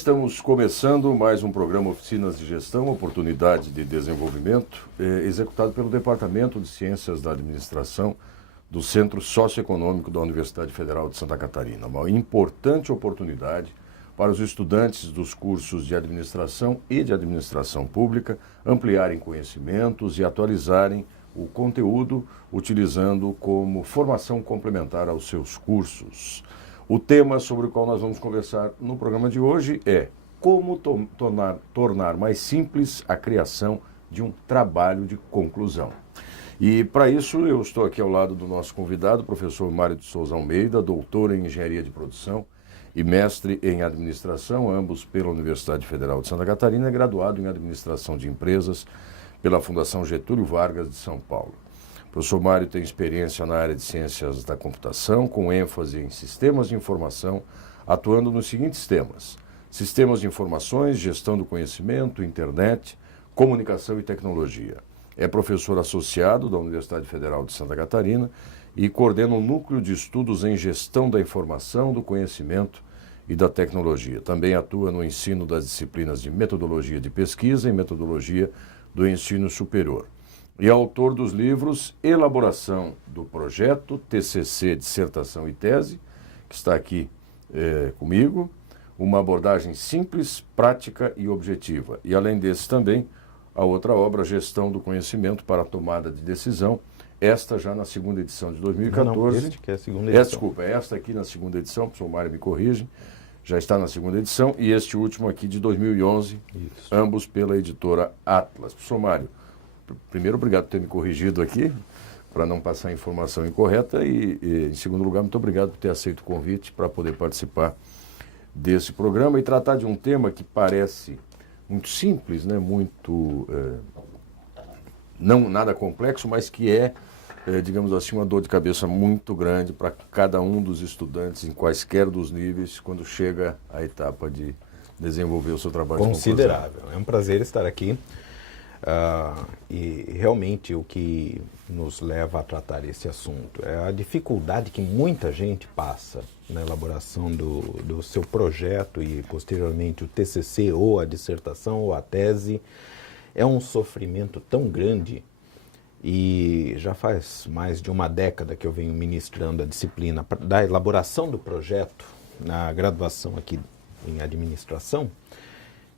estamos começando mais um programa Oficinas de Gestão, Oportunidade de Desenvolvimento, executado pelo Departamento de Ciências da Administração do Centro Socioeconômico da Universidade Federal de Santa Catarina. Uma importante oportunidade para os estudantes dos cursos de Administração e de Administração Pública ampliarem conhecimentos e atualizarem o conteúdo utilizando como formação complementar aos seus cursos. O tema sobre o qual nós vamos conversar no programa de hoje é como tornar mais simples a criação de um trabalho de conclusão. E para isso eu estou aqui ao lado do nosso convidado, professor Mário de Souza Almeida, doutor em Engenharia de Produção e mestre em Administração, ambos pela Universidade Federal de Santa Catarina, e graduado em Administração de Empresas pela Fundação Getúlio Vargas de São Paulo. O professor Mário tem experiência na área de Ciências da Computação, com ênfase em Sistemas de Informação, atuando nos seguintes temas: Sistemas de Informações, Gestão do Conhecimento, Internet, Comunicação e Tecnologia. É professor associado da Universidade Federal de Santa Catarina e coordena um núcleo de estudos em Gestão da Informação, do Conhecimento e da Tecnologia. Também atua no ensino das disciplinas de Metodologia de Pesquisa e Metodologia do Ensino Superior. E é autor dos livros Elaboração do Projeto, TCC, Dissertação e Tese, que está aqui comigo, uma abordagem simples, prática e objetiva. E além desse também, a outra obra, Gestão do Conhecimento para a Tomada de Decisão, esta já na segunda edição de 2014. Este que é a segunda edição. Desculpa, esta aqui na segunda edição, o professor Mário me corrige, já está na segunda edição, e este último aqui de 2011, Isso. Ambos pela editora Atlas. Professor Mário, primeiro, obrigado por ter me corrigido aqui, para não passar a informação incorreta, e em segundo lugar, muito obrigado por ter aceito o convite para poder participar desse programa e tratar de um tema que parece muito simples, né? Muito, não nada complexo, mas que digamos assim, uma dor de cabeça muito grande para cada um dos estudantes, em quaisquer dos níveis, quando chega à etapa de desenvolver o seu trabalho. Considerável. É um prazer estar aqui. E realmente o que nos leva a tratar esse assunto é a dificuldade que muita gente passa na elaboração do seu projeto e posteriormente o TCC ou a dissertação ou a tese. É um sofrimento tão grande e já faz mais de uma década que eu venho ministrando a disciplina da elaboração do projeto na graduação aqui em Administração.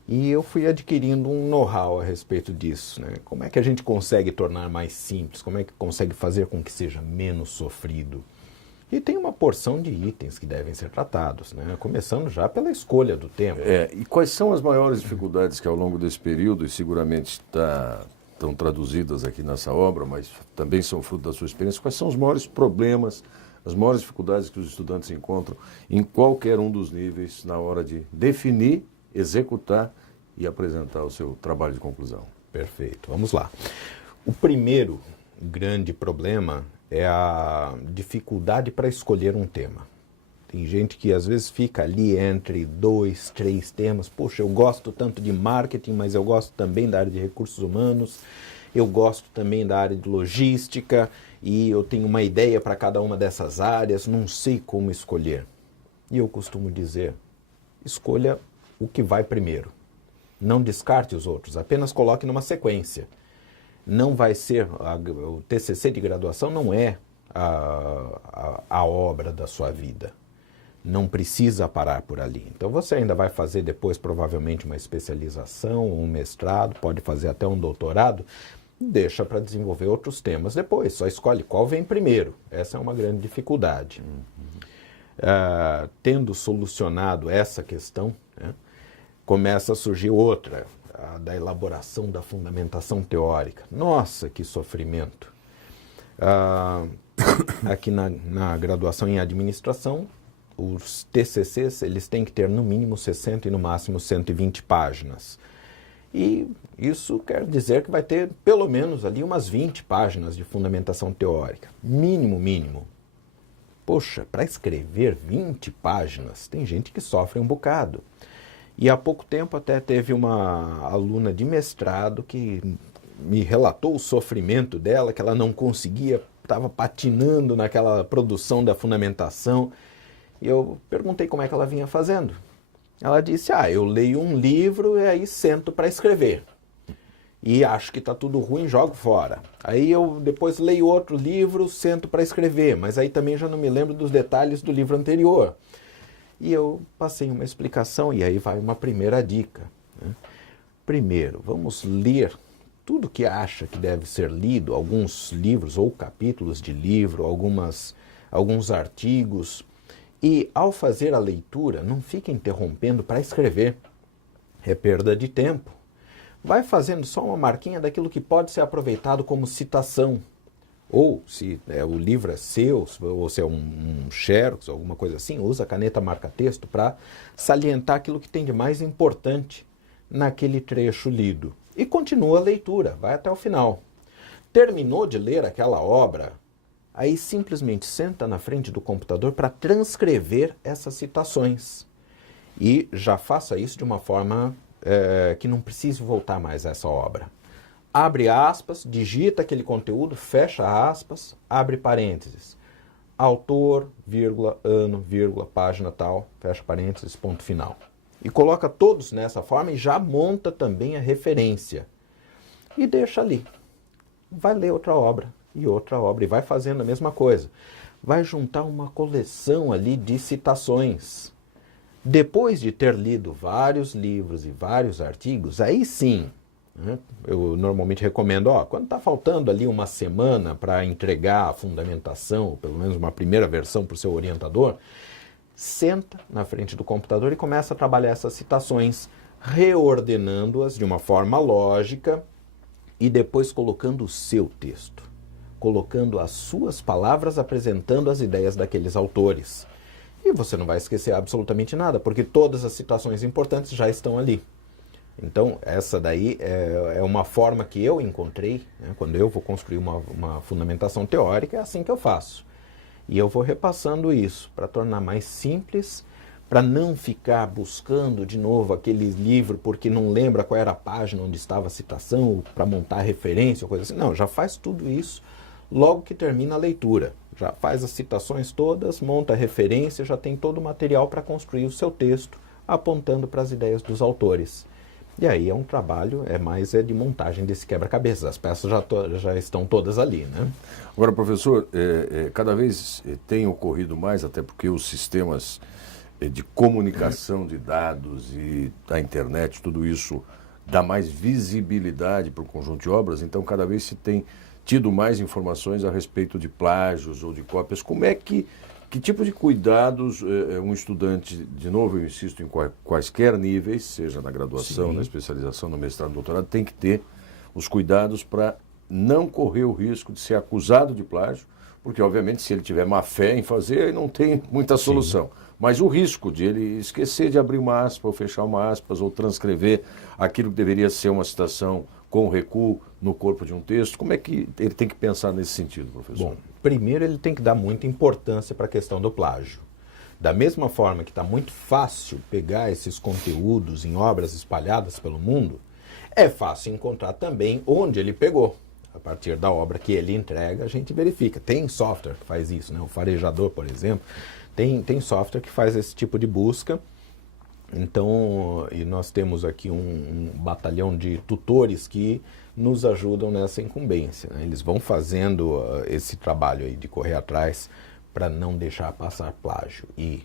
E eu fui adquirindo um know-how a respeito disso, né? Como é que a gente consegue tornar mais simples? Como é que consegue fazer com que seja menos sofrido? E tem uma porção de itens que devem ser tratados, né? Começando já pela escolha do tema. E quais são as maiores dificuldades que ao longo desse período, e seguramente estão traduzidas aqui nessa obra, mas também são fruto da sua experiência, quais são os maiores problemas, as maiores dificuldades que os estudantes encontram em qualquer um dos níveis na hora de definir, executar e apresentar o seu trabalho de conclusão? Perfeito, vamos lá. O primeiro grande problema é a dificuldade para escolher um tema. Tem gente que às vezes fica ali entre 2, 3 temas. Poxa, eu gosto tanto de marketing, mas eu gosto também da área de recursos humanos, eu gosto também da área de logística e eu tenho uma ideia para cada uma dessas áreas, não sei como escolher. E eu costumo dizer, escolha o que vai primeiro. Não descarte os outros, apenas coloque numa sequência. Não vai ser, o TCC de graduação não é a obra da sua vida. Não precisa parar por ali. Então você ainda vai fazer depois provavelmente uma especialização, um mestrado, pode fazer até um doutorado, deixa para desenvolver outros temas depois, só escolhe qual vem primeiro. Essa é uma grande dificuldade. Tendo solucionado essa questão, né, começa a surgir outra, a da elaboração da fundamentação teórica. Nossa, que sofrimento! Aqui na graduação em Administração, os TCCs eles têm que ter no mínimo 60 e no máximo 120 páginas. E isso quer dizer que vai ter pelo menos ali umas 20 páginas de fundamentação teórica. Mínimo. Poxa, para escrever 20 páginas, tem gente que sofre um bocado. E há pouco tempo até teve uma aluna de mestrado que me relatou o sofrimento dela, que ela não conseguia, estava patinando naquela produção da fundamentação. E eu perguntei como é que ela vinha fazendo. Ela disse, eu leio um livro e aí sento para escrever. E acho que está tudo ruim, jogo fora. Aí eu depois leio outro livro, sento para escrever, mas aí também já não me lembro dos detalhes do livro anterior. E eu passei uma explicação e aí vai uma primeira dica, né? Primeiro, vamos ler tudo que acha que deve ser lido, alguns livros ou capítulos de livro, alguns artigos. E ao fazer a leitura, não fique interrompendo para escrever. É perda de tempo. Vai fazendo só uma marquinha daquilo que pode ser aproveitado como citação. Ou, se o livro é seu, ou se é um xerox, alguma coisa assim, usa a caneta marca-texto para salientar aquilo que tem de mais importante naquele trecho lido. E continua a leitura, vai até o final. Terminou de ler aquela obra, aí simplesmente senta na frente do computador para transcrever essas citações. E já faça isso de uma forma que não precise voltar mais a essa obra. Abre aspas, digita aquele conteúdo, fecha aspas, abre parênteses. Autor, vírgula, ano, vírgula, página tal, fecha parênteses, ponto final. E coloca todos nessa forma e já monta também a referência. E deixa ali. Vai ler outra obra e vai fazendo a mesma coisa. Vai juntar uma coleção ali de citações. Depois de ter lido vários livros e vários artigos, aí sim, né, eu normalmente recomendo, quando está faltando ali uma semana para entregar a fundamentação, ou pelo menos uma primeira versão para o seu orientador, senta na frente do computador e começa a trabalhar essas citações, reordenando-as de uma forma lógica e depois colocando o seu texto, colocando as suas palavras, apresentando as ideias daqueles autores. E você não vai esquecer absolutamente nada, porque todas as citações importantes já estão ali. Então, essa daí é uma forma que eu encontrei, né, quando eu vou construir uma fundamentação teórica, é assim que eu faço. E eu vou repassando isso para tornar mais simples, para não ficar buscando de novo aquele livro porque não lembra qual era a página onde estava a citação, para montar referência ou coisa assim. Não, já faz tudo isso logo que termina a leitura. Já faz as citações todas, monta a referência, já tem todo o material para construir o seu texto, apontando para as ideias dos autores. E aí é um trabalho, é de montagem desse quebra-cabeça. As peças já estão todas ali, né? Agora, professor, cada vez tem ocorrido mais, até porque os sistemas de comunicação de dados e da internet, tudo isso dá mais visibilidade para o conjunto de obras, então cada vez se tem tido mais informações a respeito de plágios ou de cópias. Que tipo de cuidados um estudante, de novo eu insisto, em quaisquer níveis, seja na graduação, sim, na especialização, no mestrado, no doutorado, tem que ter os cuidados para não correr o risco de ser acusado de plágio, porque obviamente se ele tiver má fé em fazer, aí não tem muita solução. Sim. Mas o risco de ele esquecer de abrir uma aspa ou fechar uma aspas ou transcrever aquilo que deveria ser uma citação com recuo no corpo de um texto, como é que ele tem que pensar nesse sentido, professor? Bom, primeiro ele tem que dar muita importância para a questão do plágio. Da mesma forma que está muito fácil pegar esses conteúdos em obras espalhadas pelo mundo, é fácil encontrar também onde ele pegou. A partir da obra que ele entrega, a gente verifica. Tem software que faz isso, né? O Farejador, por exemplo, tem software que faz esse tipo de busca. Então, e nós temos aqui um batalhão de tutores que nos ajudam nessa incumbência, né? Eles vão fazendo esse trabalho aí de correr atrás para não deixar passar plágio. E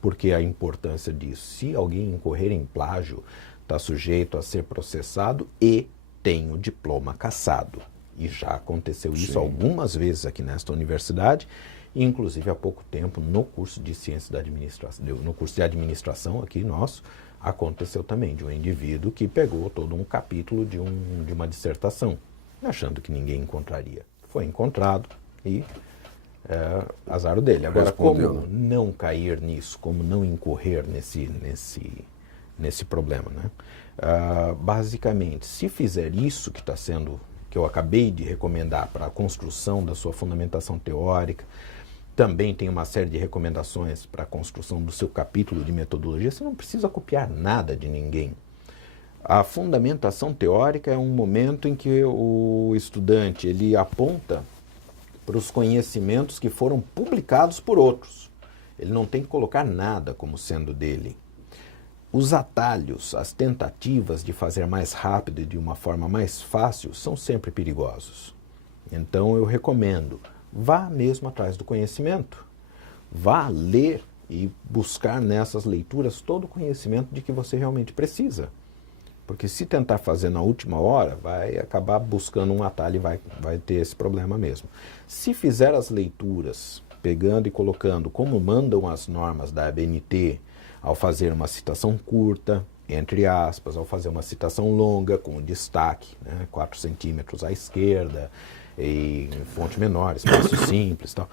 porque a importância disso? Se alguém incorrer em plágio, está sujeito a ser processado e tem o diploma cassado. E já aconteceu isso algumas vezes aqui nesta universidade, inclusive há pouco tempo no curso de Ciência da Administração, no curso de Administração aqui nosso, aconteceu também de um indivíduo que pegou todo um capítulo de uma dissertação, achando que ninguém encontraria. Foi encontrado e azar dele. Agora, como não cair nisso, como não incorrer nesse problema, né? Basicamente, se fizer isso que eu acabei de recomendar para a construção da sua fundamentação teórica, também tem uma série de recomendações para a construção do seu capítulo de metodologia. Você não precisa copiar nada de ninguém. A fundamentação teórica é um momento em que o estudante ele aponta para os conhecimentos que foram publicados por outros. Ele não tem que colocar nada como sendo dele. os atalhos, as tentativas de fazer mais rápido e de uma forma mais fácil são sempre perigosos. Então eu recomendo, vá mesmo atrás do conhecimento. Vá ler e buscar nessas leituras todo o conhecimento de que você realmente precisa. Porque se tentar fazer na última hora, vai acabar buscando um atalho e vai ter esse problema mesmo. Se fizer as leituras, pegando e colocando como mandam as normas da ABNT, ao fazer uma citação curta, entre aspas, ao fazer uma citação longa, com destaque, 4 centímetros à esquerda, e fonte menor, espaço simples, tal,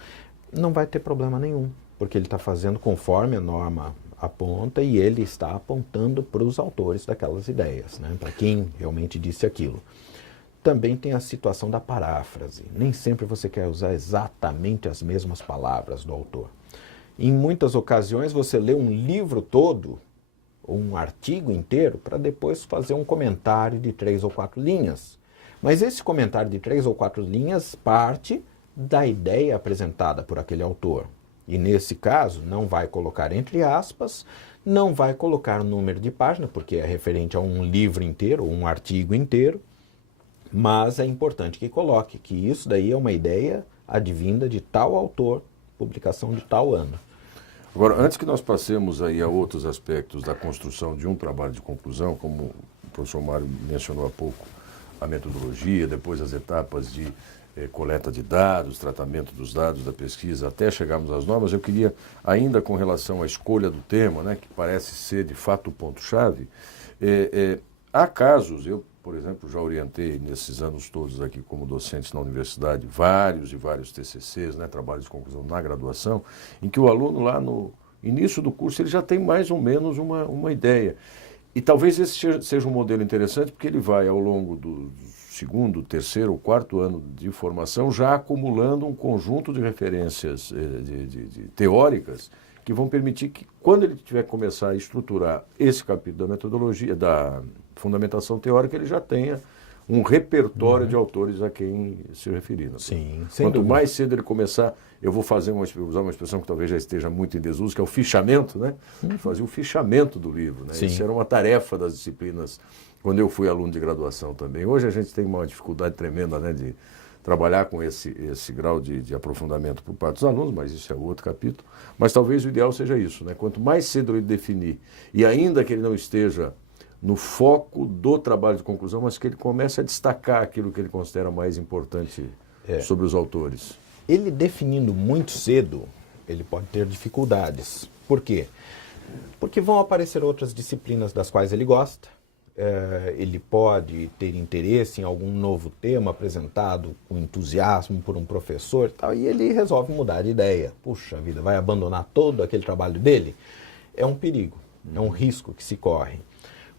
não vai ter problema nenhum, porque ele está fazendo conforme a norma aponta e ele está apontando para os autores daquelas ideias, para quem realmente disse aquilo. Também tem a situação da paráfrase. Nem sempre você quer usar exatamente as mesmas palavras do autor. Em muitas ocasiões você lê um livro todo, ou um artigo inteiro, para depois fazer um comentário de 3 ou 4 linhas. Mas esse comentário de 3 ou 4 linhas parte da ideia apresentada por aquele autor. E nesse caso não vai colocar entre aspas, não vai colocar número de página, porque é referente a um livro inteiro, ou um artigo inteiro, mas é importante que coloque que isso daí é uma ideia advinda de tal autor, publicação de tal ano. Agora, antes que nós passemos aí a outros aspectos da construção de um trabalho de conclusão, como o professor Mário mencionou há pouco, a metodologia, depois as etapas de coleta de dados, tratamento dos dados da pesquisa, até chegarmos às normas, eu queria, ainda com relação à escolha do tema, que parece ser de fato o ponto-chave, há casos, eu, por exemplo, já orientei nesses anos todos aqui como docente na universidade, vários e vários TCCs, trabalhos de conclusão na graduação, em que o aluno lá no início do curso ele já tem mais ou menos uma ideia. E talvez esse seja um modelo interessante porque ele vai ao longo do segundo, terceiro ou quarto ano de formação já acumulando um conjunto de referências teóricas que vão permitir que, quando ele tiver que começar a estruturar esse capítulo da metodologia, da fundamentação teórica, ele já tenha um repertório de autores a quem se referir. Sim, quanto mais cedo ele começar, eu vou usar uma expressão que talvez já esteja muito em desuso, que é o fichamento, fazer o fichamento do livro. Isso era uma tarefa das disciplinas quando eu fui aluno de graduação também. Hoje a gente tem uma dificuldade tremenda de trabalhar com esse grau de aprofundamento por parte dos alunos, mas isso é outro capítulo. Mas talvez o ideal seja isso, quanto mais cedo ele definir, e ainda que ele não esteja no foco do trabalho de conclusão, mas que ele comece a destacar aquilo que ele considera mais importante sobre os autores. Ele definindo muito cedo, ele pode ter dificuldades. Por quê? Porque vão aparecer outras disciplinas das quais ele gosta, ele pode ter interesse em algum novo tema apresentado com entusiasmo por um professor e ele resolve mudar de ideia. Puxa vida, vai abandonar todo aquele trabalho dele? É um perigo, é um risco que se corre.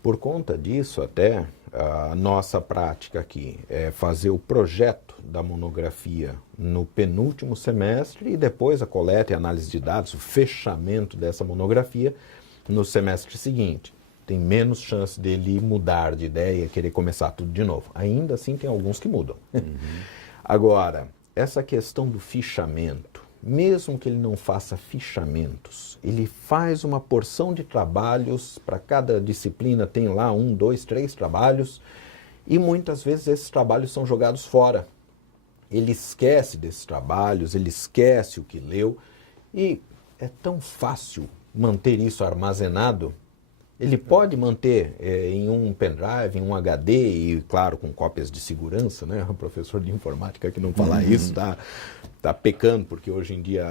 Por conta disso, até, a nossa prática aqui é fazer o projeto da monografia no penúltimo semestre e depois a coleta e análise de dados, o fechamento dessa monografia no semestre seguinte. Tem menos chance dele mudar de ideia, querer começar tudo de novo. Ainda assim, tem alguns que mudam. Agora, essa questão do fichamento, mesmo que ele não faça fichamentos, ele faz uma porção de trabalhos, para cada disciplina tem lá 1, 2, 3 trabalhos, e muitas vezes esses trabalhos são jogados fora. Ele esquece desses trabalhos, ele esquece o que leu, e é tão fácil manter isso armazenado. Ele pode manter em um pendrive, em um HD, e claro, com cópias de segurança, O professor de informática que não fala isso está pecando, porque hoje em dia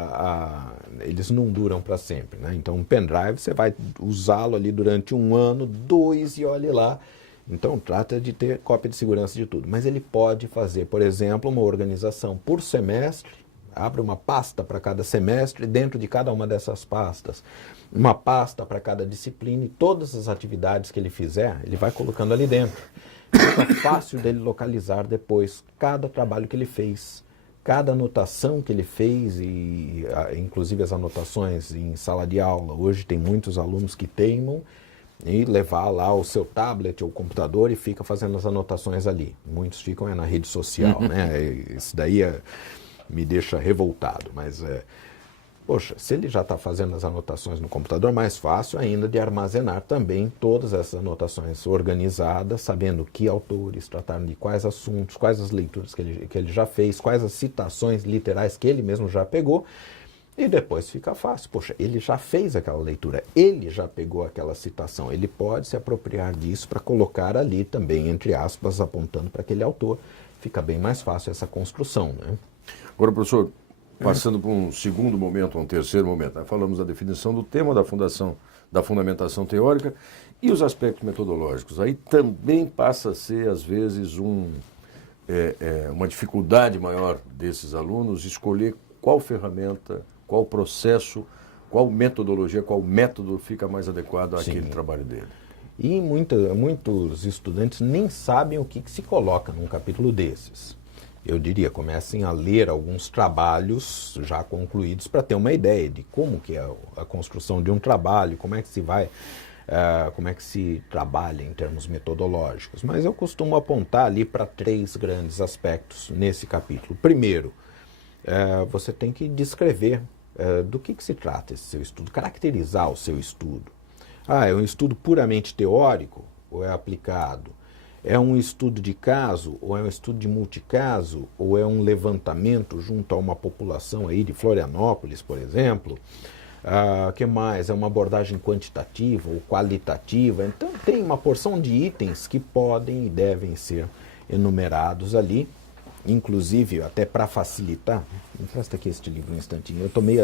eles não duram para sempre, Então, um pendrive você vai usá-lo ali durante 1 ano, 2 e olhe lá. Então, trata de ter cópia de segurança de tudo. Mas ele pode fazer, por exemplo, uma organização por semestre, abre uma pasta para cada semestre, dentro de cada uma dessas pastas, uma pasta para cada disciplina, e todas as atividades que ele fizer, ele vai colocando ali dentro. Fica fácil dele localizar depois cada trabalho que ele fez, cada anotação que ele fez, e inclusive as anotações em sala de aula. Hoje tem muitos alunos que teimam e levar lá o seu tablet ou computador e fica fazendo as anotações ali. Muitos ficam na rede social, Isso daí me deixa revoltado, mas Poxa, se ele já está fazendo as anotações no computador, mais fácil ainda de armazenar também todas essas anotações organizadas, sabendo que autores trataram de quais assuntos, quais as leituras que ele já fez, quais as citações literais que ele mesmo já pegou, e depois fica fácil. Poxa, ele já fez aquela leitura, ele já pegou aquela citação, ele pode se apropriar disso para colocar ali também, entre aspas, apontando para aquele autor. Fica bem mais fácil essa construção, né? Agora, professor, passando para um segundo momento, um terceiro momento, nós falamos da definição do tema, da fundamentação teórica e os aspectos metodológicos. Aí também passa a ser, às vezes, uma dificuldade maior desses alunos escolher qual ferramenta, qual processo, qual metodologia, qual método fica mais adequado àquele trabalho dele. E muitos estudantes nem sabem o que se coloca num capítulo desses. Eu diria, comecem a ler alguns trabalhos já concluídos para ter uma ideia de como que é a construção de um trabalho, como é que se trabalha em termos metodológicos. Mas eu costumo apontar ali para 3 grandes aspectos nesse capítulo. Primeiro, você tem que descrever do que se trata esse seu estudo, caracterizar o seu estudo. É um estudo puramente teórico ou é aplicado? É um estudo de caso, ou é um estudo de multicaso, ou é um levantamento junto a uma população aí de Florianópolis, por exemplo? Que mais? É uma abordagem quantitativa ou qualitativa? Então tem uma porção de itens que podem e devem ser enumerados ali, inclusive até para facilitar. Me empresta aqui este livro um instantinho. Eu tomei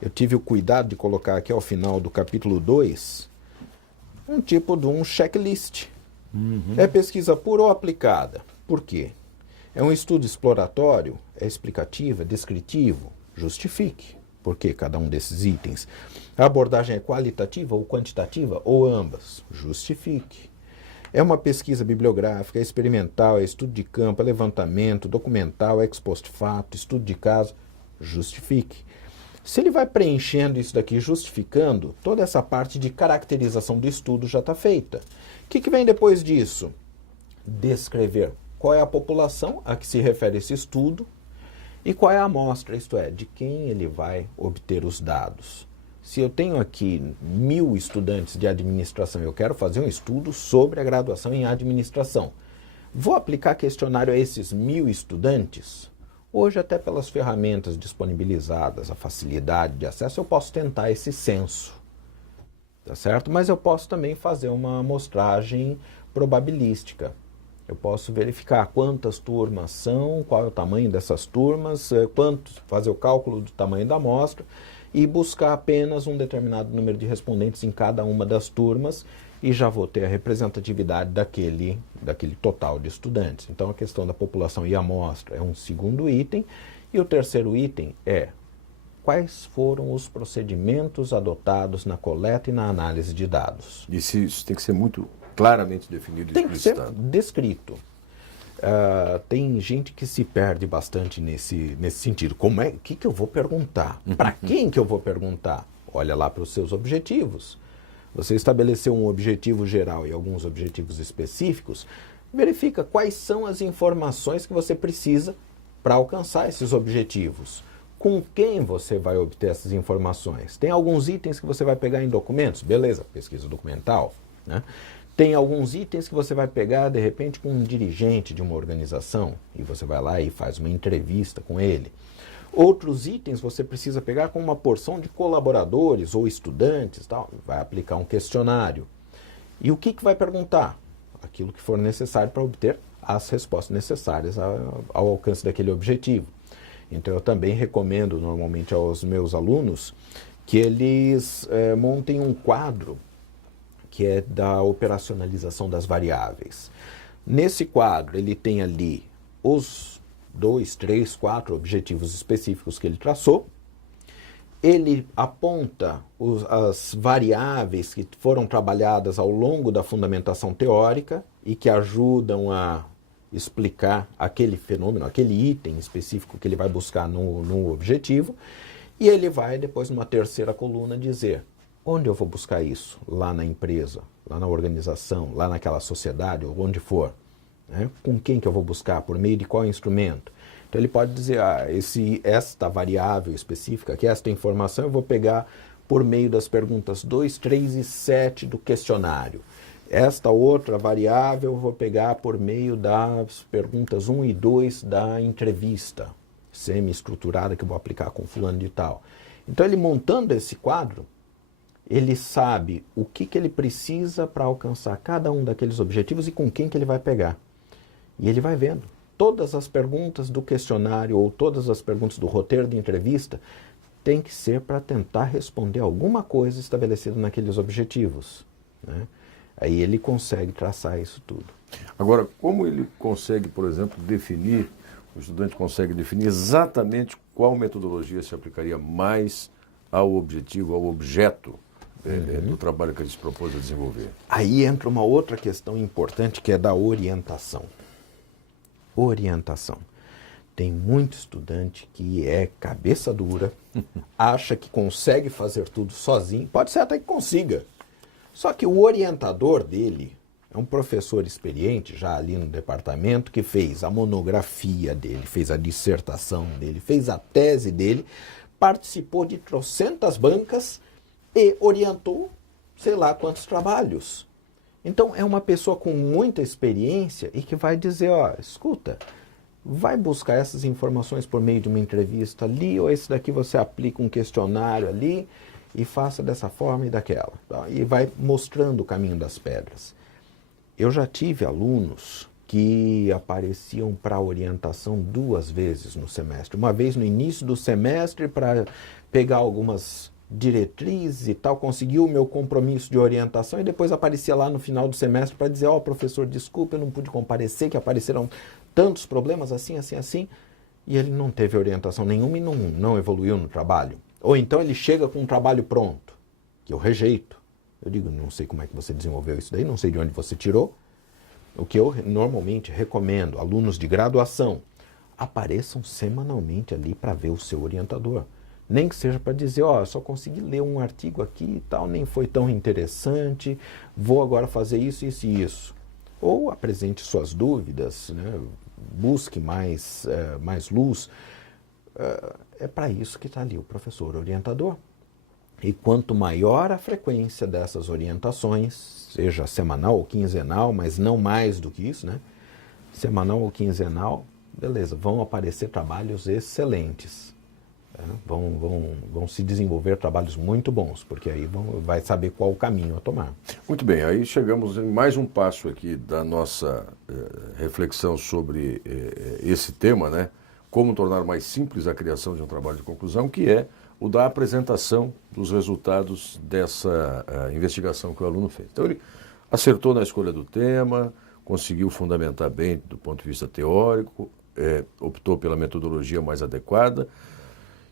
eu tive o cuidado de colocar aqui ao final do capítulo 2 um tipo de um checklist. É pesquisa pura ou aplicada? Por quê? É um estudo exploratório? É explicativo? É descritivo? Justifique. Por que cada um desses itens? A abordagem é qualitativa ou quantitativa? Ou ambas? Justifique. É uma pesquisa bibliográfica, é experimental, é estudo de campo, é levantamento, documental, é ex post facto, estudo de caso? Justifique. Se ele vai preenchendo isso daqui, justificando, toda essa parte de caracterização do estudo já está feita. O que vem depois disso? Descrever qual é a população a que se refere esse estudo e qual é a amostra, isto é, de quem ele vai obter os dados. Se eu tenho aqui 1000 estudantes de administração e eu quero fazer um estudo sobre a graduação em administração, vou aplicar questionário a esses 1000 estudantes? Hoje, até pelas ferramentas disponibilizadas, a facilidade de acesso, eu posso tentar esse censo, tá certo? Mas eu posso também fazer uma amostragem probabilística. Eu posso verificar quantas turmas são, qual é o tamanho dessas turmas, fazer o cálculo do tamanho da amostra e buscar apenas um determinado número de respondentes em cada uma das turmas e já vou ter a representatividade daquele total de estudantes. Então, a questão da população e amostra é um segundo item. E o terceiro item é quais foram os procedimentos adotados na coleta e na análise de dados. Isso tem que ser muito claramente definido e explicitado. Tem que ser descrito. Tem gente que se perde bastante nesse sentido. O que eu vou perguntar? Para quem que eu vou perguntar? Olha lá para os seus objetivos. Você estabeleceu um objetivo geral e alguns objetivos específicos, verifica quais são as informações que você precisa para alcançar esses objetivos. Com quem você vai obter essas informações? Tem alguns itens que você vai pegar em documentos? Beleza, pesquisa documental, né? Tem alguns itens que você vai pegar, de repente, com um dirigente de uma organização e você vai lá e faz uma entrevista com ele. Outros itens você precisa pegar com uma porção de colaboradores ou estudantes, tal. Vai aplicar um questionário. E o que vai perguntar? Aquilo que for necessário para obter as respostas necessárias ao alcance daquele objetivo. Então, eu também recomendo normalmente aos meus alunos que eles montem um quadro que é da operacionalização das variáveis. Nesse quadro, ele tem ali os 2, 3, 4 objetivos específicos que ele traçou. Ele aponta as variáveis que foram trabalhadas ao longo da fundamentação teórica e que ajudam a explicar aquele fenômeno, aquele item específico que ele vai buscar no objetivo. E ele vai, depois, numa terceira coluna, dizer onde eu vou buscar isso? Lá na empresa, lá na organização, lá naquela sociedade, ou onde for. Com quem que eu vou buscar? Por meio de qual instrumento? Então ele pode dizer, esta variável específica, que esta informação eu vou pegar por meio das perguntas 2, 3 e 7 do questionário. Esta outra variável eu vou pegar por meio das perguntas 1 e 2 da entrevista semi-estruturada que eu vou aplicar com fulano de tal. Então ele montando esse quadro, ele sabe o que ele precisa para alcançar cada um daqueles objetivos e com quem que ele vai pegar. E ele vai vendo. Todas as perguntas do questionário ou todas as perguntas do roteiro de entrevista tem que ser para tentar responder alguma coisa estabelecida naqueles objetivos, né? Aí ele consegue traçar isso tudo. Agora, como ele consegue, por exemplo, o estudante consegue definir exatamente qual metodologia se aplicaria mais ao objetivo, ao objeto do trabalho que ele se propôs a desenvolver? Aí entra uma outra questão importante que é da orientação. Orientação. Tem muito estudante que é cabeça dura, acha que consegue fazer tudo sozinho, pode ser até que consiga. Só que o orientador dele é um professor experiente, já ali no departamento, que fez a monografia dele, fez a dissertação dele, fez a tese dele, participou de trocentas bancas e orientou sei lá quantos trabalhos. Então é uma pessoa com muita experiência e que vai dizer, ó, escuta, vai buscar essas informações por meio de uma entrevista ali, ou esse daqui você aplica um questionário ali e faça dessa forma e daquela. E vai mostrando o caminho das pedras. Eu já tive alunos que apareciam para orientação 2 vezes no semestre. Uma vez no início do semestre para pegar algumas diretrizes e tal, conseguiu o meu compromisso de orientação e depois aparecia lá no final do semestre para dizer, ó, professor, desculpa, eu não pude comparecer, que apareceram tantos problemas assim, assim, assim, e ele não teve orientação nenhuma e não evoluiu no trabalho. Ou então ele chega com um trabalho pronto, que eu rejeito. Eu digo, não sei como é que você desenvolveu isso daí, não sei de onde você tirou. O que eu normalmente recomendo, alunos de graduação, apareçam semanalmente ali para ver o seu orientador. Nem que seja para dizer, ó, só consegui ler um artigo aqui e tal, nem foi tão interessante, vou agora fazer isso, isso e isso. Ou apresente suas dúvidas, né? Busque mais luz. É para isso que está ali o professor orientador. E quanto maior a frequência dessas orientações, seja semanal ou quinzenal, mas não mais do que isso, né? Semanal ou quinzenal, beleza, vão aparecer trabalhos excelentes. Vão se desenvolver trabalhos muito bons, porque aí vai saber qual o caminho a tomar. Muito bem, aí chegamos em mais um passo aqui da nossa reflexão sobre esse tema, né? Como tornar mais simples a criação de um trabalho de conclusão, que é o da apresentação dos resultados dessa investigação que o aluno fez. Então ele acertou na escolha do tema, conseguiu fundamentar bem do ponto de vista teórico, optou pela metodologia mais adequada,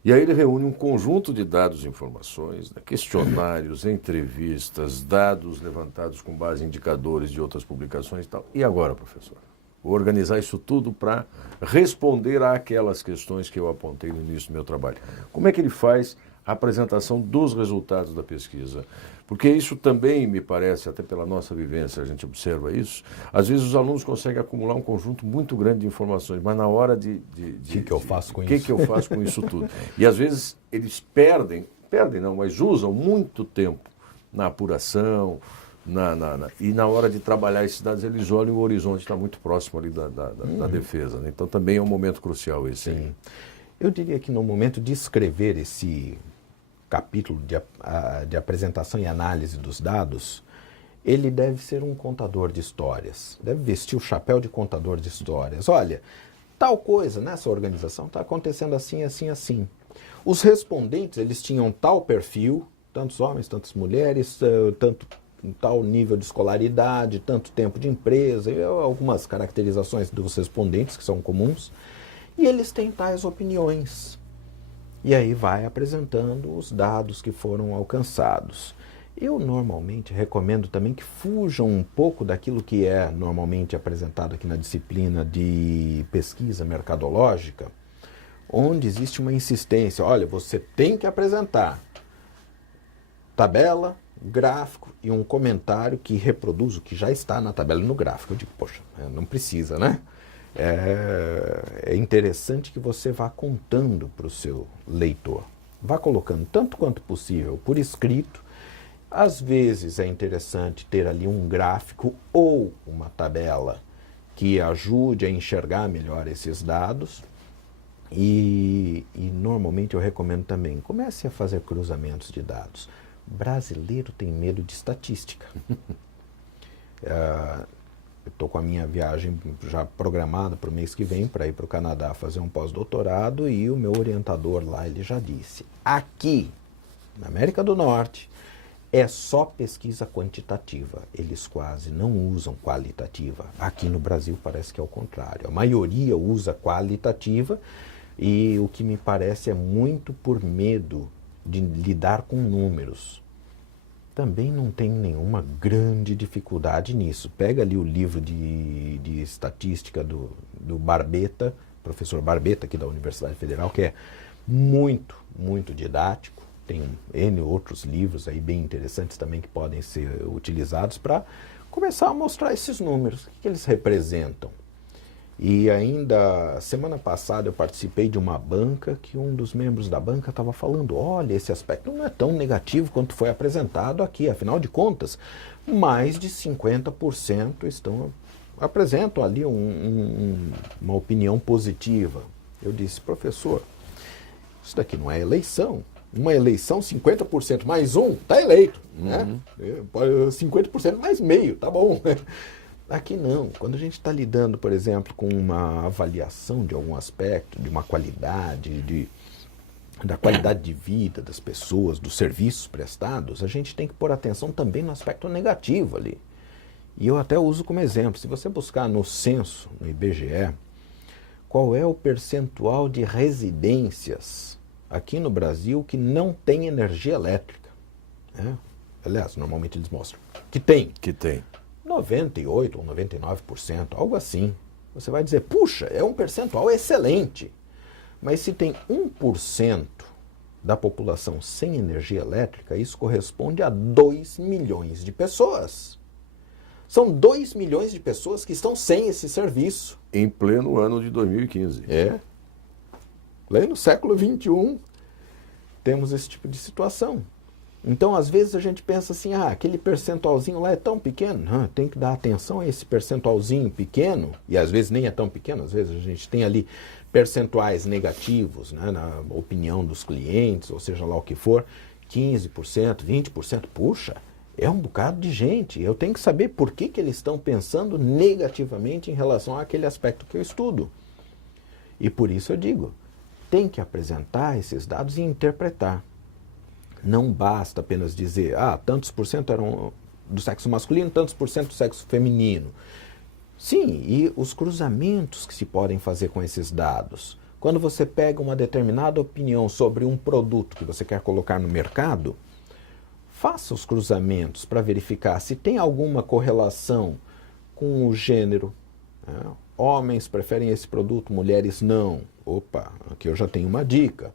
e aí ele reúne um conjunto de dados e informações, né, questionários, entrevistas, dados levantados com base em indicadores de outras publicações e tal. E agora, professor? Vou organizar isso tudo para responder àquelas questões que eu apontei no início do meu trabalho. Como é que ele faz a apresentação dos resultados da pesquisa? Porque isso também me parece, até pela nossa vivência, a gente observa isso. Às vezes os alunos conseguem acumular um conjunto muito grande de informações, mas na hora de O que eu faço com isso? O que eu faço com isso tudo? E às vezes eles perdem não, mas usam muito tempo na apuração, e na hora de trabalhar esses dados, eles olham o horizonte, está muito próximo ali da defesa, né? Então também é um momento crucial esse. Sim. Eu diria que no momento de escrever esse capítulo de apresentação e análise dos dados, ele deve ser um contador de histórias, deve vestir o chapéu de contador de histórias. Olha, tal coisa nessa organização está acontecendo assim, assim, assim. Os respondentes, eles tinham tal perfil, tantos homens, tantas mulheres, tal nível de escolaridade, tanto tempo de empresa, e algumas caracterizações dos respondentes que são comuns, e eles têm tais opiniões. E aí vai apresentando os dados que foram alcançados. Eu normalmente recomendo também que fujam um pouco daquilo que é normalmente apresentado aqui na disciplina de pesquisa mercadológica, onde existe uma insistência. Olha, você tem que apresentar tabela, gráfico e um comentário que reproduz o que já está na tabela e no gráfico. Eu digo, poxa, não precisa, né? é interessante que você vá contando para o seu leitor. Vá colocando tanto quanto possível por escrito. Às vezes é interessante ter ali um gráfico ou uma tabela que ajude a enxergar melhor esses dados. E normalmente eu recomendo também, comece a fazer cruzamentos de dados. Brasileiro tem medo de estatística. Eu estou com a minha viagem já programada para o mês que vem para ir para o Canadá fazer um pós-doutorado e o meu orientador lá, ele já disse, aqui na América do Norte é só pesquisa quantitativa, eles quase não usam qualitativa. Aqui no Brasil parece que é o contrário, a maioria usa qualitativa e o que me parece é muito por medo de lidar com números. Também não tem nenhuma grande dificuldade nisso. Pega ali o livro de estatística do Barbeta, professor Barbeta aqui da Universidade Federal, que é muito, muito didático. Tem N outros livros aí bem interessantes também que podem ser utilizados para começar a mostrar esses números, o que eles representam. E ainda, semana passada, eu participei de uma banca que um dos membros da banca estava falando, olha, esse aspecto não é tão negativo quanto foi apresentado aqui, afinal de contas, mais de 50% apresentam ali uma opinião positiva. Eu disse, professor, isso daqui não é eleição. Uma eleição, 50% mais um, está eleito. Né? 50% mais meio, tá bom. Aqui não. Quando a gente está lidando, por exemplo, com uma avaliação de algum aspecto, de uma qualidade, da qualidade de vida das pessoas, dos serviços prestados, a gente tem que pôr atenção também no aspecto negativo ali. E eu até uso como exemplo, se você buscar no censo, no IBGE, qual é o percentual de residências aqui no Brasil que não tem energia elétrica. Né? Aliás, normalmente eles mostram que tem. Que tem. 98% ou 99%, algo assim. Você vai dizer, puxa, é um percentual excelente. Mas se tem 1% da população sem energia elétrica, isso corresponde a 2 milhões de pessoas. São 2 milhões de pessoas que estão sem esse serviço. Em pleno ano de 2015. No século XXI, temos esse tipo de situação. Então, às vezes, a gente pensa assim, aquele percentualzinho lá é tão pequeno, tem que dar atenção a esse percentualzinho pequeno, e às vezes nem é tão pequeno, às vezes a gente tem ali percentuais negativos, né, na opinião dos clientes, ou seja lá o que for, 15%, 20%, puxa, é um bocado de gente, eu tenho que saber por que eles estão pensando negativamente em relação àquele aspecto que eu estudo. E por isso eu digo, tem que apresentar esses dados e interpretar. Não basta apenas dizer, tantos por cento eram do sexo masculino, tantos por cento do sexo feminino. Sim, e os cruzamentos que se podem fazer com esses dados. Quando você pega uma determinada opinião sobre um produto que você quer colocar no mercado, faça os cruzamentos para verificar se tem alguma correlação com o gênero. Né? Homens preferem esse produto, mulheres não. Opa, aqui eu já tenho uma dica.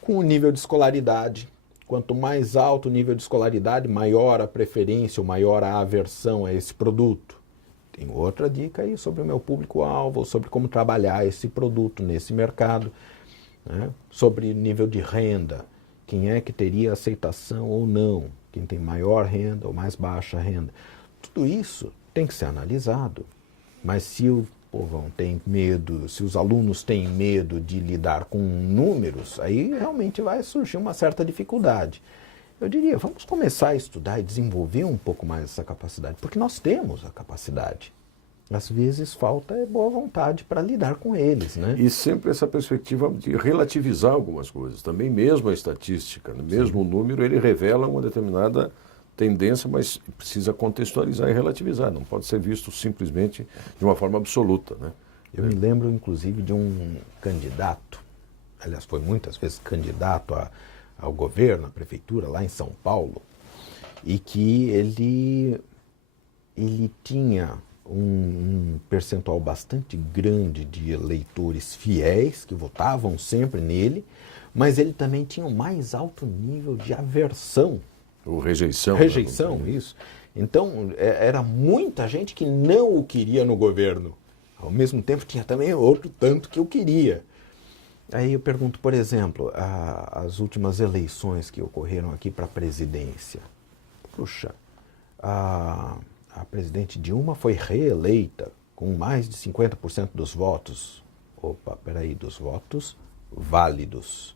Com o nível de escolaridade. Quanto mais alto o nível de escolaridade, maior a preferência ou maior a aversão a esse produto. Tem outra dica aí sobre o meu público-alvo, sobre como trabalhar esse produto nesse mercado, né? Sobre nível de renda, quem é que teria aceitação ou não, quem tem maior renda ou mais baixa renda. Tudo isso tem que ser analisado, mas se o povão tem medo, se os alunos têm medo de lidar com números, aí realmente vai surgir uma certa dificuldade. Eu diria, vamos começar a estudar e desenvolver um pouco mais essa capacidade, porque nós temos a capacidade. Às vezes falta boa vontade para lidar com eles, né? E sempre essa perspectiva de relativizar algumas coisas. Também mesmo a estatística, mesmo o número, ele revela uma determinada tendência, mas precisa contextualizar e relativizar. Não pode ser visto simplesmente de uma forma absoluta, né? Eu me lembro, inclusive, de um candidato, aliás, foi muitas vezes candidato ao governo, à prefeitura, lá em São Paulo, e que ele tinha um percentual bastante grande de eleitores fiéis, que votavam sempre nele, mas ele também tinha um mais alto nível de aversão. Ou rejeição. Rejeição, né? Isso. Então, era muita gente que não o queria no governo. Ao mesmo tempo, tinha também outro tanto que eu queria. Aí eu pergunto, por exemplo, as últimas eleições que ocorreram aqui para a presidência. Puxa, a presidente Dilma foi reeleita com mais de 50% dos votos. Opa, peraí, dos votos válidos.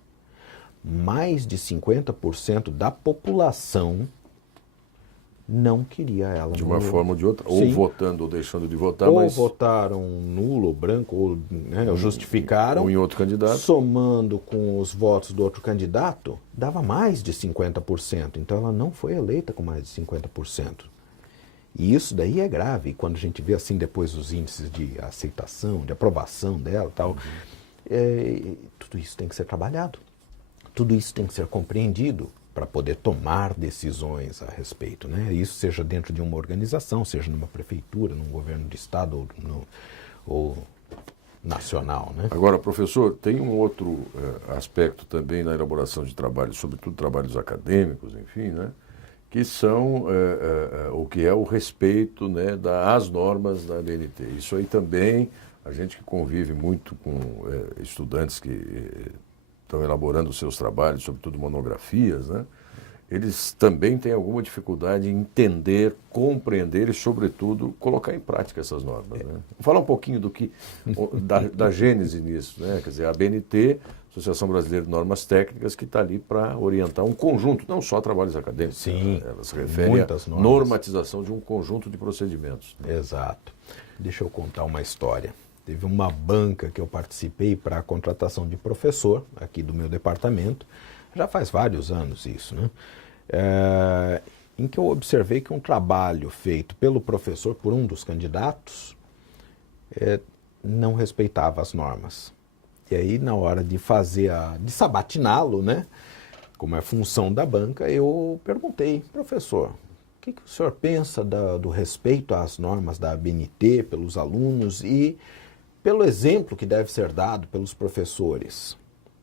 Mais de 50% da população não queria ela. De uma forma ou de outra, ou Sim. votando ou deixando de votar, ou mas votaram nulo ou branco, ou, né, ou justificaram, ou em outro candidato. somando com os votos do outro candidato, dava mais de 50%. Então ela não foi eleita com mais de 50%. E isso daí é grave. Quando a gente vê assim depois os índices de aceitação, de aprovação dela e tal, tudo isso tem que ser trabalhado. Tudo isso tem que ser compreendido para poder tomar decisões a respeito, né? Isso seja dentro de uma organização, seja numa prefeitura, num governo de estado ou nacional, né? Agora, professor, tem um outro aspecto também na elaboração de trabalhos, sobretudo trabalhos acadêmicos, enfim, né? Que são o que é o respeito, né, às normas da ABNT. Isso aí também, a gente que convive muito com estudantes que estão elaborando os seus trabalhos, sobretudo monografias, né? Eles também têm alguma dificuldade em entender, compreender e, sobretudo, colocar em prática essas normas. Né? Vou falar um pouquinho da gênese nisso, né? Quer dizer, a ABNT, Associação Brasileira de Normas Técnicas, que está ali para orientar um conjunto, não só trabalhos acadêmicos. Sim, elas se referem à normatização de um conjunto de procedimentos. Exato. Deixa eu contar uma história. Teve uma banca que eu participei para a contratação de professor aqui do meu departamento, já faz vários anos isso, né? Em que eu observei que um trabalho feito pelo professor, por um dos candidatos, não respeitava as normas. E aí, na hora de de sabatiná-lo, né? Como é função da banca, eu perguntei, professor, o que o senhor pensa do respeito às normas da ABNT pelos alunos e pelo exemplo que deve ser dado pelos professores?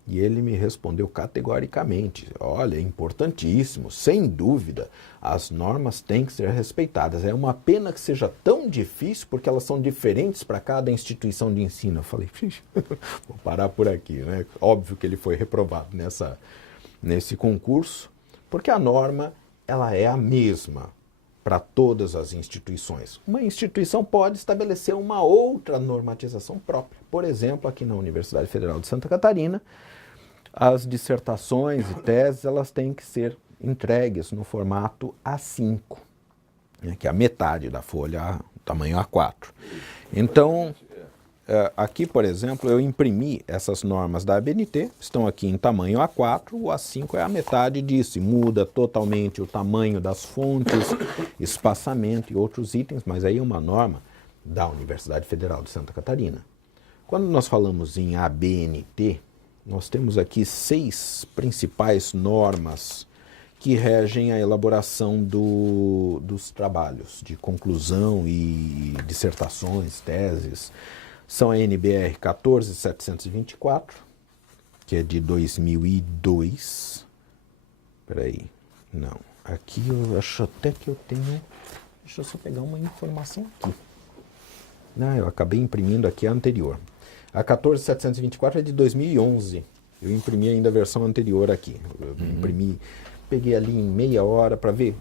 E ele me respondeu categoricamente, olha, é importantíssimo, sem dúvida, as normas têm que ser respeitadas. É uma pena que seja tão difícil, porque elas são diferentes para cada instituição de ensino. Eu falei, vou parar por aqui, né? Óbvio que ele foi reprovado nesse concurso, porque a norma ela é a mesma para todas as instituições. Uma instituição pode estabelecer uma outra normatização própria. Por exemplo, aqui na Universidade Federal de Santa Catarina, as dissertações e teses elas têm que ser entregues no formato A5, né, que é a metade da folha, tamanho A4. Então, aqui, por exemplo, eu imprimi essas normas da ABNT, estão aqui em tamanho A4, o A5 é a metade disso, e muda totalmente o tamanho das fontes, espaçamento e outros itens, mas aí é uma norma da Universidade Federal de Santa Catarina. Quando nós falamos em ABNT, nós temos aqui 6 principais normas que regem a elaboração dos trabalhos de conclusão e dissertações, teses. São a NBR 14724, que é de 2002. Peraí, não. Aqui eu acho até que eu tenho... Deixa eu só pegar uma informação aqui. Não, eu acabei imprimindo aqui a anterior. A 14724 é de 2011. Eu imprimi ainda a versão anterior aqui. Eu imprimi, peguei ali em meia hora para ver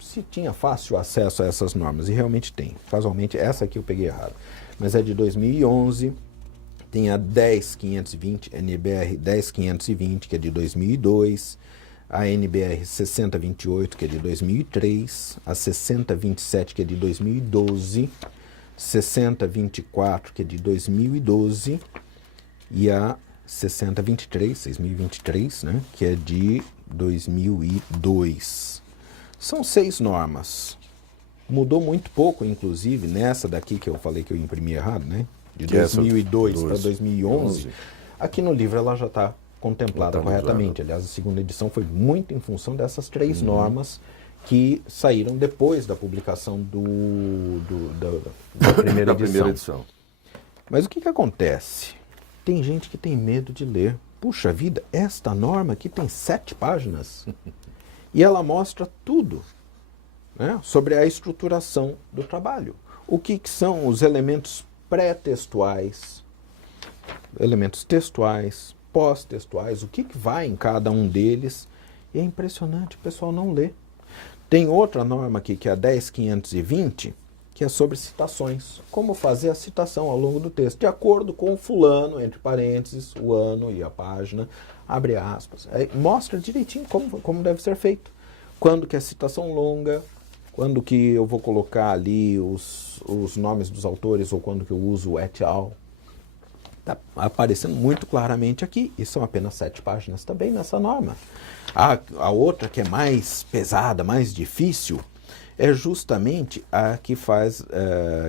se tinha fácil acesso a essas normas. E realmente tem. Casualmente, essa aqui eu peguei errado. Mas é de 2011. Tem a 10520, NBR 10520, que é de 2002. A NBR 6028, que é de 2003. A 6027, que é de 2012. 6024, que é de 2012, e a 6023, né, que é de 2002. São 6 normas. Mudou muito pouco, inclusive, nessa daqui que eu falei que eu imprimi errado, né, de 2002 para 2011. Aqui no livro ela já está contemplada corretamente. Aliás, a segunda edição foi muito em função dessas 3 normas que saíram depois da publicação da primeira edição. Mas o que acontece? Tem gente que tem medo de ler. Puxa vida, esta norma aqui tem 7 páginas e ela mostra tudo, né, sobre a estruturação do trabalho. O que são os elementos pré-textuais, elementos textuais, pós-textuais, o que vai em cada um deles. E é impressionante, o pessoal não lê. Tem outra norma aqui, que é a 10.520, que é sobre citações. Como fazer a citação ao longo do texto, de acordo com o fulano, entre parênteses, o ano e a página, abre aspas. Aí mostra direitinho como deve ser feito. Quando que é citação longa, quando que eu vou colocar ali os nomes dos autores, ou quando que eu uso o et al. Está aparecendo muito claramente aqui, e são apenas 7 páginas também nessa norma. A outra, que é mais pesada, mais difícil, é justamente a que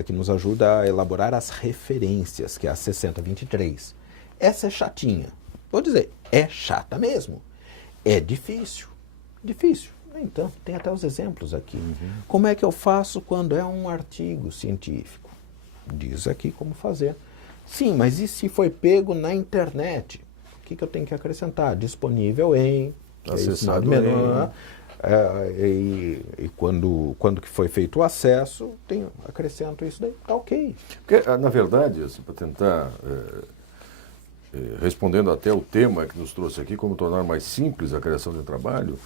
que nos ajuda a elaborar as referências, que é a 6023. Essa é chatinha. Vou dizer, é chata mesmo. É difícil. Difícil. Então, tem até os exemplos aqui. Como é que eu faço quando é um artigo científico? Diz aqui como fazer. Sim, mas e se foi pego na internet? O que eu tenho que acrescentar? Disponível em... Acessado menor, e quando que foi feito o acesso, acrescento isso daí, tá ok. Porque, na verdade, assim, para tentar, respondendo até o tema que nos trouxe aqui, como tornar mais simples a criação de trabalho,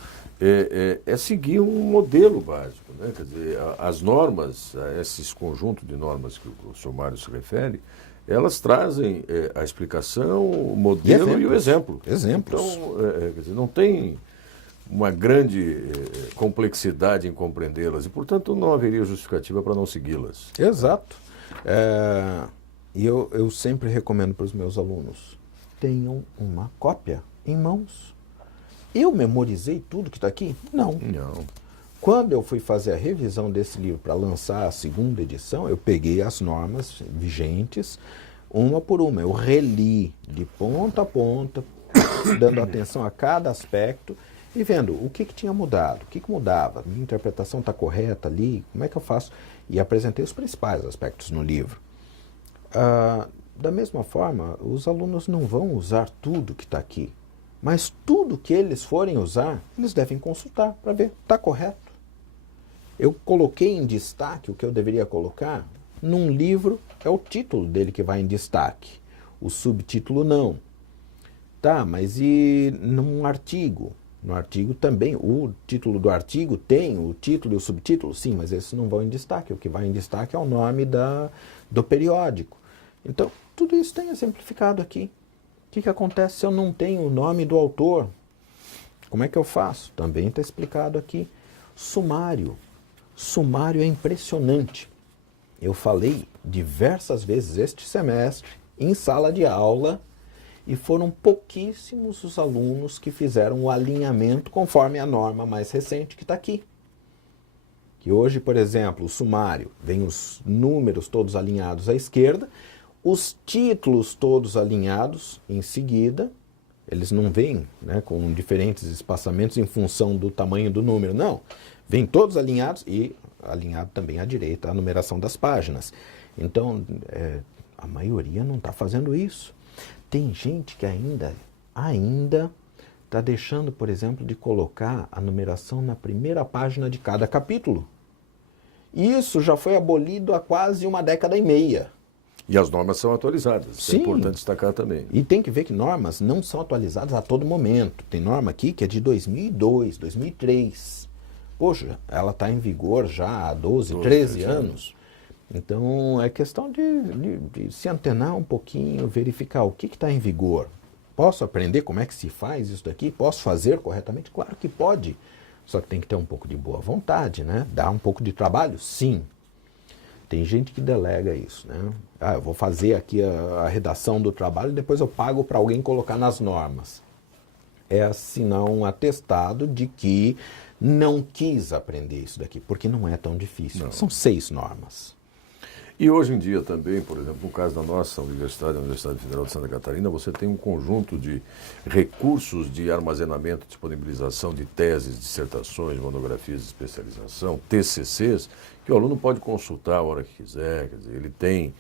é seguir um modelo básico, né? Quer dizer, as normas, esses conjuntos de normas que o professor Mário se refere, elas trazem a explicação, o modelo e o exemplo. Exemplos. Então, quer dizer, não tem uma grande complexidade em compreendê-las e, portanto, não haveria justificativa para não segui-las. Exato. E eu sempre recomendo para os meus alunos, tenham uma cópia em mãos. Eu memorizei tudo que está aqui? Não. Quando eu fui fazer a revisão desse livro para lançar a segunda edição, eu peguei as normas vigentes, uma por uma. Eu reli de ponta a ponta, dando atenção a cada aspecto e vendo o que tinha mudado, o que mudava, minha interpretação está correta ali, como é que eu faço? E apresentei os principais aspectos no livro. Da mesma forma, os alunos não vão usar tudo que está aqui, mas tudo que eles forem usar, eles devem consultar para ver, está correto? Eu coloquei em destaque o que eu deveria colocar. Num livro, é o título dele que vai em destaque. O subtítulo não. Tá, mas e num artigo? No artigo também, o título do artigo tem o título e o subtítulo? Sim, mas esses não vão em destaque. O que vai em destaque é o nome do periódico. Então, tudo isso tem exemplificado aqui. O que acontece se eu não tenho o nome do autor? Como é que eu faço? Também está explicado aqui. Sumário. Sumário é impressionante. Eu falei diversas vezes este semestre, em sala de aula, e foram pouquíssimos os alunos que fizeram o alinhamento conforme a norma mais recente que está aqui. Que hoje, por exemplo, o sumário, vem os números todos alinhados à esquerda, os títulos todos alinhados em seguida. Eles não vêm, né, com diferentes espaçamentos em função do tamanho do número, não. Vêm todos alinhados e alinhado também à direita a numeração das páginas. Então, a maioria não está fazendo isso. Tem gente que ainda está deixando, por exemplo, de colocar a numeração na primeira página de cada capítulo. Isso já foi abolido há quase uma década e meia. E as normas são atualizadas. Sim. É importante destacar também. E tem que ver que normas não são atualizadas a todo momento. Tem norma aqui que é de 2002, 2003. Poxa, ela está em vigor já há 12, 13 anos. Então, é questão de se antenar um pouquinho, verificar o que está em vigor. Posso aprender como é que se faz isso daqui? Posso fazer corretamente? Claro que pode. Só que tem que ter um pouco de boa vontade, né? Dá um pouco de trabalho? Sim. Tem gente que delega isso, né? Eu vou fazer aqui a redação do trabalho e depois eu pago para alguém colocar nas normas. É assinar um atestado de que não quis aprender isso daqui, porque não é tão difícil. Não. São 6 normas. E hoje em dia também, por exemplo, no caso da nossa universidade, a Universidade Federal de Santa Catarina, você tem um conjunto de recursos de armazenamento e disponibilização de teses, dissertações, monografias de especialização, TCCs, que o aluno pode consultar a hora que quiser. Quer dizer, ele tem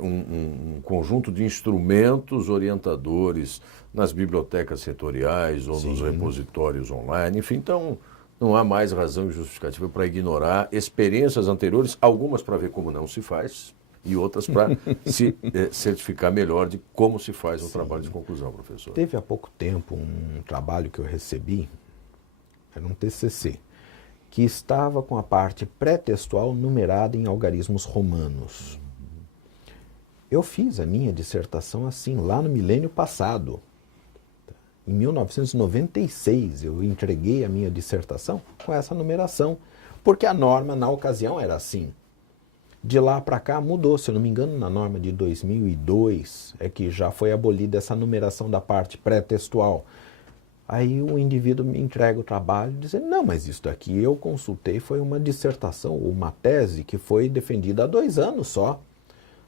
um conjunto de instrumentos orientadores nas bibliotecas setoriais ou nos repositórios online, enfim, então não há mais razão e justificativa para ignorar experiências anteriores, algumas para ver como não se faz, e outras para se certificar melhor de como se faz o trabalho de conclusão, professor. Teve há pouco tempo um trabalho que eu recebi, era um TCC, que estava com a parte pré-textual numerada em algarismos romanos. Eu fiz a minha dissertação assim, lá no milênio passado. Em 1996, eu entreguei a minha dissertação com essa numeração, porque a norma, na ocasião, era assim. De lá para cá mudou, se eu não me engano, na norma de 2002, é que já foi abolida essa numeração da parte pré-textual. Aí o indivíduo me entrega o trabalho dizendo, não, mas isso daqui eu consultei, foi uma dissertação, ou uma tese que foi defendida há 2 anos só.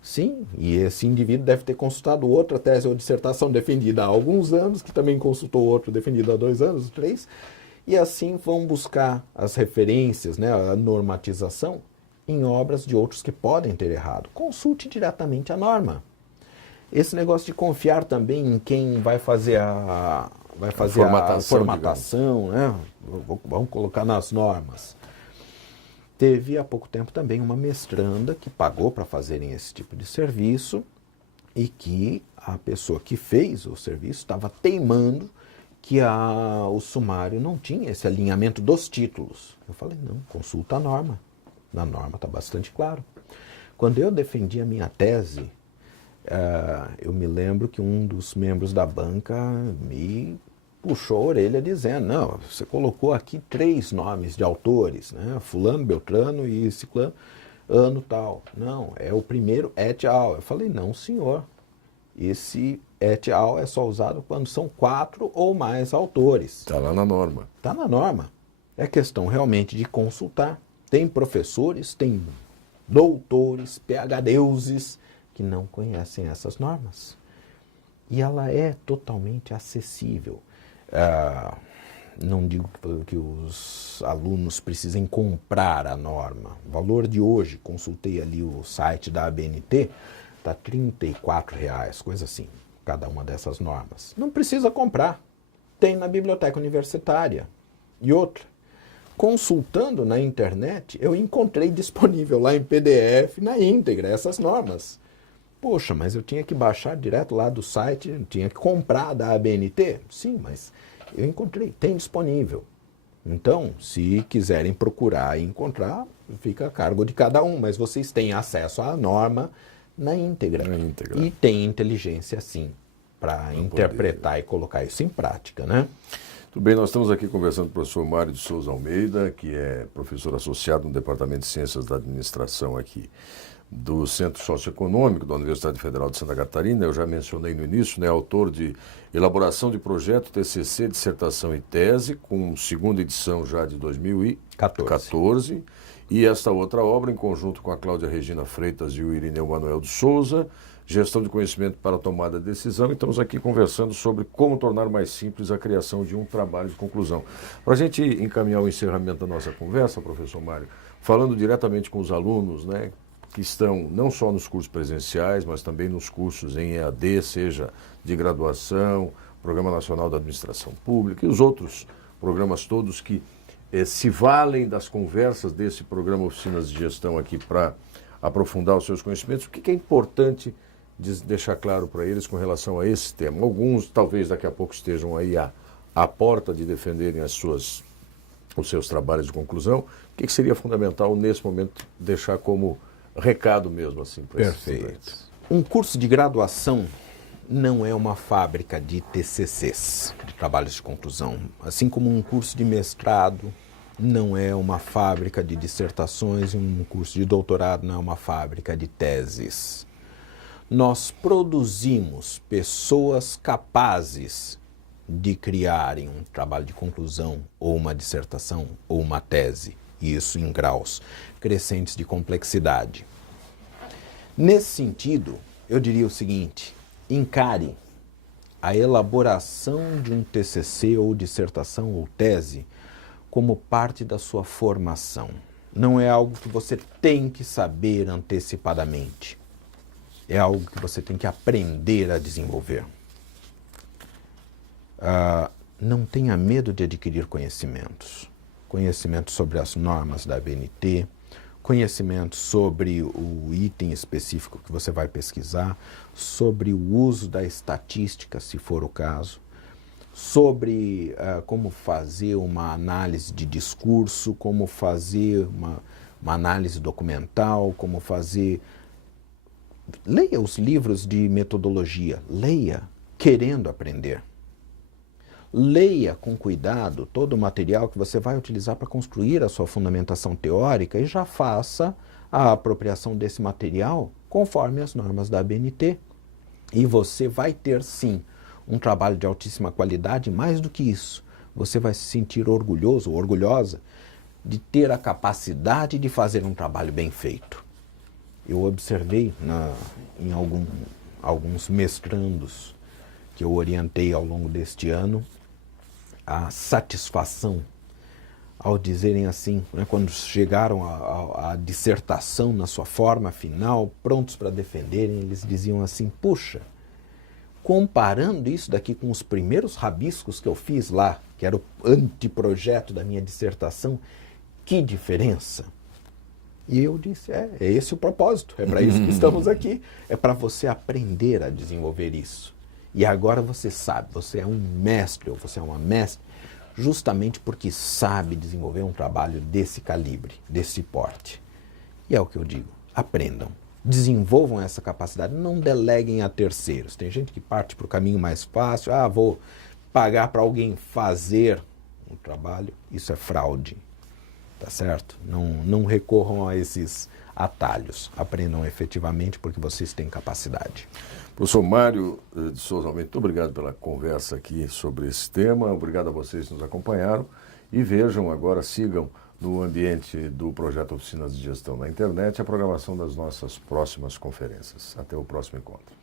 Sim, e esse indivíduo deve ter consultado outra tese ou dissertação defendida há alguns anos, que também consultou outro defendido há 2 anos, 3, e assim vão buscar as referências, né, a normatização, em obras de outros que podem ter errado. Consulte diretamente a norma. Esse negócio de confiar também em quem vai fazer a formatação, né? Vamos colocar nas normas. Teve há pouco tempo também uma mestranda que pagou para fazerem esse tipo de serviço e que a pessoa que fez o serviço estava teimando que o sumário não tinha esse alinhamento dos títulos. Eu falei, não, consulta a norma. Na norma está bastante claro. Quando eu defendi a minha tese, eu me lembro que um dos membros da banca me puxou a orelha dizendo, não, você colocou aqui 3 nomes de autores, né? Fulano, Beltrano e Ciclano, ano tal. Não, é o primeiro et al. Eu falei, não, senhor. Esse et al. É só usado quando são 4 ou mais autores. Está lá na norma. Está na norma. É questão realmente de consultar. Tem professores, tem doutores, PhDeuses que não conhecem essas normas. E ela é totalmente acessível. Não digo que os alunos precisem comprar a norma. O valor de hoje, consultei ali o site da ABNT, está R$ 34,00, coisa assim, cada uma dessas normas. Não precisa comprar. Tem na biblioteca universitária. E outra, consultando na internet, eu encontrei disponível lá em PDF, na íntegra, essas normas. Poxa, mas eu tinha que baixar direto lá do site, tinha que comprar da ABNT? Sim, mas eu encontrei, tem disponível. Então, se quiserem procurar e encontrar, fica a cargo de cada um, mas vocês têm acesso à norma na íntegra. E tem inteligência, sim, para interpretar e colocar isso em prática, né? Tudo bem, nós estamos aqui conversando com o professor Mário de Souza Almeida, que é professor associado no Departamento de Ciências da Administração aqui do Centro Socioeconômico da Universidade Federal de Santa Catarina. Eu já mencionei no início, né, autor de elaboração de projeto, TCC, dissertação e tese, com segunda edição já de 2014. E esta outra obra, em conjunto com a Cláudia Regina Freitas e o Irineu Manuel de Souza, Gestão de Conhecimento para a Tomada de Decisão. E estamos aqui conversando sobre como tornar mais simples a criação de um trabalho de conclusão. Para a gente encaminhar o encerramento da nossa conversa, professor Mário, falando diretamente com os alunos, né, que estão não só nos cursos presenciais, mas também nos cursos em EAD, seja de graduação, Programa Nacional da Administração Pública e os outros programas todos que se valem das conversas desse programa Oficinas de Gestão aqui para aprofundar os seus conhecimentos. O que é importante deixar claro para eles com relação a esse tema? Alguns talvez daqui a pouco estejam aí à porta de defenderem os seus trabalhos de conclusão. O que seria fundamental nesse momento deixar como recado mesmo assim para esses estudantes? Um curso de graduação não é uma fábrica de TCCs, de trabalhos de conclusão. Assim como um curso de mestrado não é uma fábrica de dissertações e um curso de doutorado não é uma fábrica de teses. Nós produzimos pessoas capazes de criarem um trabalho de conclusão ou uma dissertação ou uma tese, e isso em graus crescentes de complexidade. Nesse sentido, eu diria o seguinte: encare a elaboração de um TCC ou dissertação ou tese como parte da sua formação. Não é algo que você tem que saber antecipadamente. É algo que você tem que aprender a desenvolver. Não tenha medo de adquirir conhecimentos. Conhecimento sobre as normas da ABNT, conhecimento sobre o item específico que você vai pesquisar, sobre o uso da estatística, se for o caso, sobre como fazer uma análise de discurso, como fazer uma análise documental, como fazer... Leia os livros de metodologia, leia querendo aprender. Leia com cuidado todo o material que você vai utilizar para construir a sua fundamentação teórica e já faça a apropriação desse material conforme as normas da ABNT. E você vai ter, sim, um trabalho de altíssima qualidade. Mais do que isso, você vai se sentir orgulhoso ou orgulhosa de ter a capacidade de fazer um trabalho bem feito. Eu observei em alguns mestrandos que eu orientei ao longo deste ano a satisfação ao dizerem assim, né, quando chegaram à dissertação na sua forma final, prontos para defenderem, eles diziam assim: puxa, comparando isso daqui com os primeiros rabiscos que eu fiz lá, que era o anteprojeto da minha dissertação, que diferença! E eu disse, é esse o propósito, é para isso que estamos aqui, é para você aprender a desenvolver isso. E agora você sabe, você é um mestre ou você é uma mestre, justamente porque sabe desenvolver um trabalho desse calibre, desse porte. E é o que eu digo, aprendam, desenvolvam essa capacidade, não deleguem a terceiros. Tem gente que parte para o caminho mais fácil, vou pagar para alguém fazer o trabalho, isso é fraude. Tá certo? Não recorram a esses atalhos. Aprendam efetivamente porque vocês têm capacidade. Professor Mário de Souza Almeida, muito obrigado pela conversa aqui sobre esse tema. Obrigado a vocês que nos acompanharam. E vejam agora, sigam no ambiente do projeto Oficinas de Gestão na internet a programação das nossas próximas conferências. Até o próximo encontro.